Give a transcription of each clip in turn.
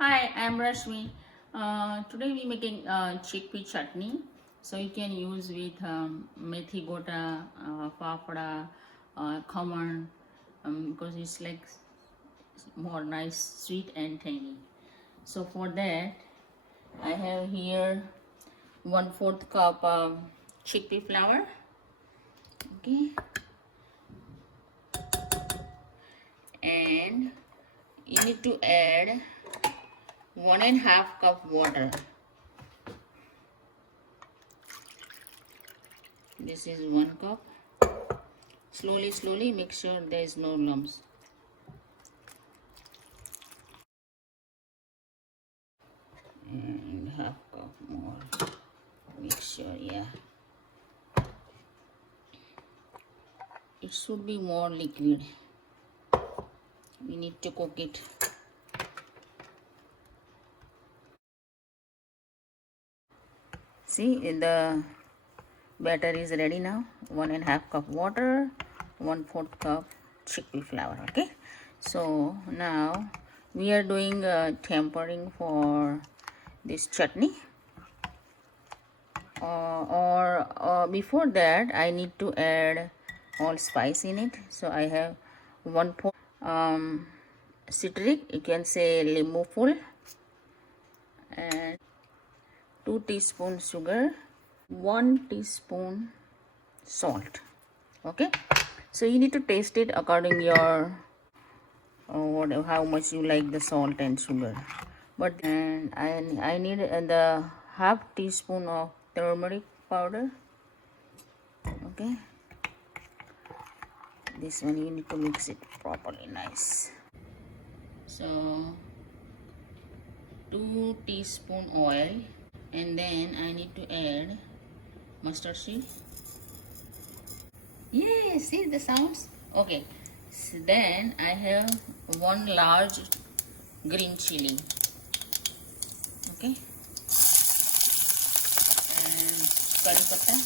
Hi, I'm Rashmi. Today we're making chickpea chutney. So you can use with methi gota, fafda, common, because it's like more nice, sweet and tangy. So for that, I have here 1/4 cup chickpea flour. Okay, and you need to add 1.5 cup water. This is 1 cup. Slowly make sure there is no lumps. And half cup more. Make sure, yeah. It should be more liquid. We need to cook it. See, the batter is ready now. 1.5 cup water, 1/4 cup chickpea flour. Okay, so now we are doing tempering for this chutney. Or before that, I need to add all spice in it. So I have 1/4 citric, you can say lemon full, and 2 teaspoons sugar, 1 teaspoon salt. Okay, so you need to taste it according your whatever, how much you like the salt and sugar. But and I need the half teaspoon of turmeric powder. Okay, this one you need to mix it properly nice. So 2 teaspoon oil, and then I need to add mustard seed. Yeah, see the sounds. Okay, so then I have 1 large green chili. Okay, and curry patta,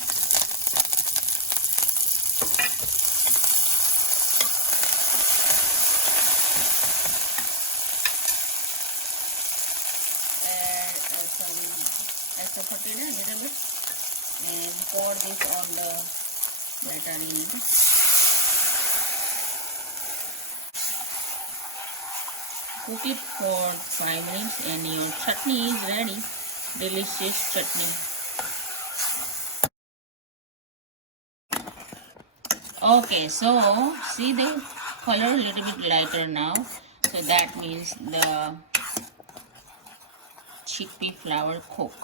add some asafoetida a little bit, and pour this on the batter in it. Cook it for 5 minutes and your chutney is ready. Delicious chutney. Okay, so see the color a little bit lighter now. So that means the chickpea flour cook.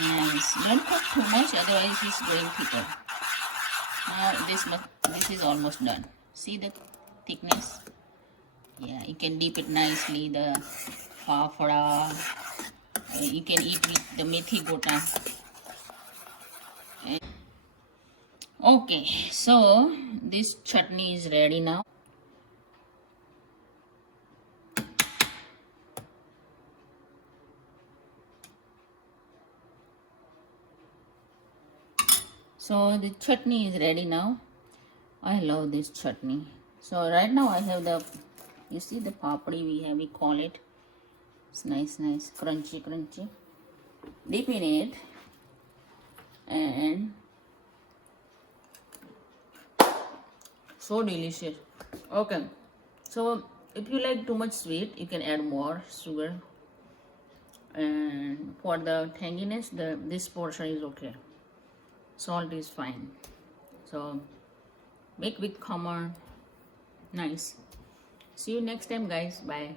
Nice. Don't cook too much, otherwise it's going thicker. Now this is almost done. See the thickness? Yeah, you can dip it nicely. The fafda. You can eat with the methi gota. Okay, so this chutney is ready now. So the chutney is ready now. I love this chutney. So right now I have the, you see the papdi we call it. It's nice, crunchy. Dip in it and so delicious. Okay, so if you like too much sweet, you can add more sugar. And for the tanginess, this portion is okay. Salt is fine. So make with common. Nice. See you next time, guys. Bye.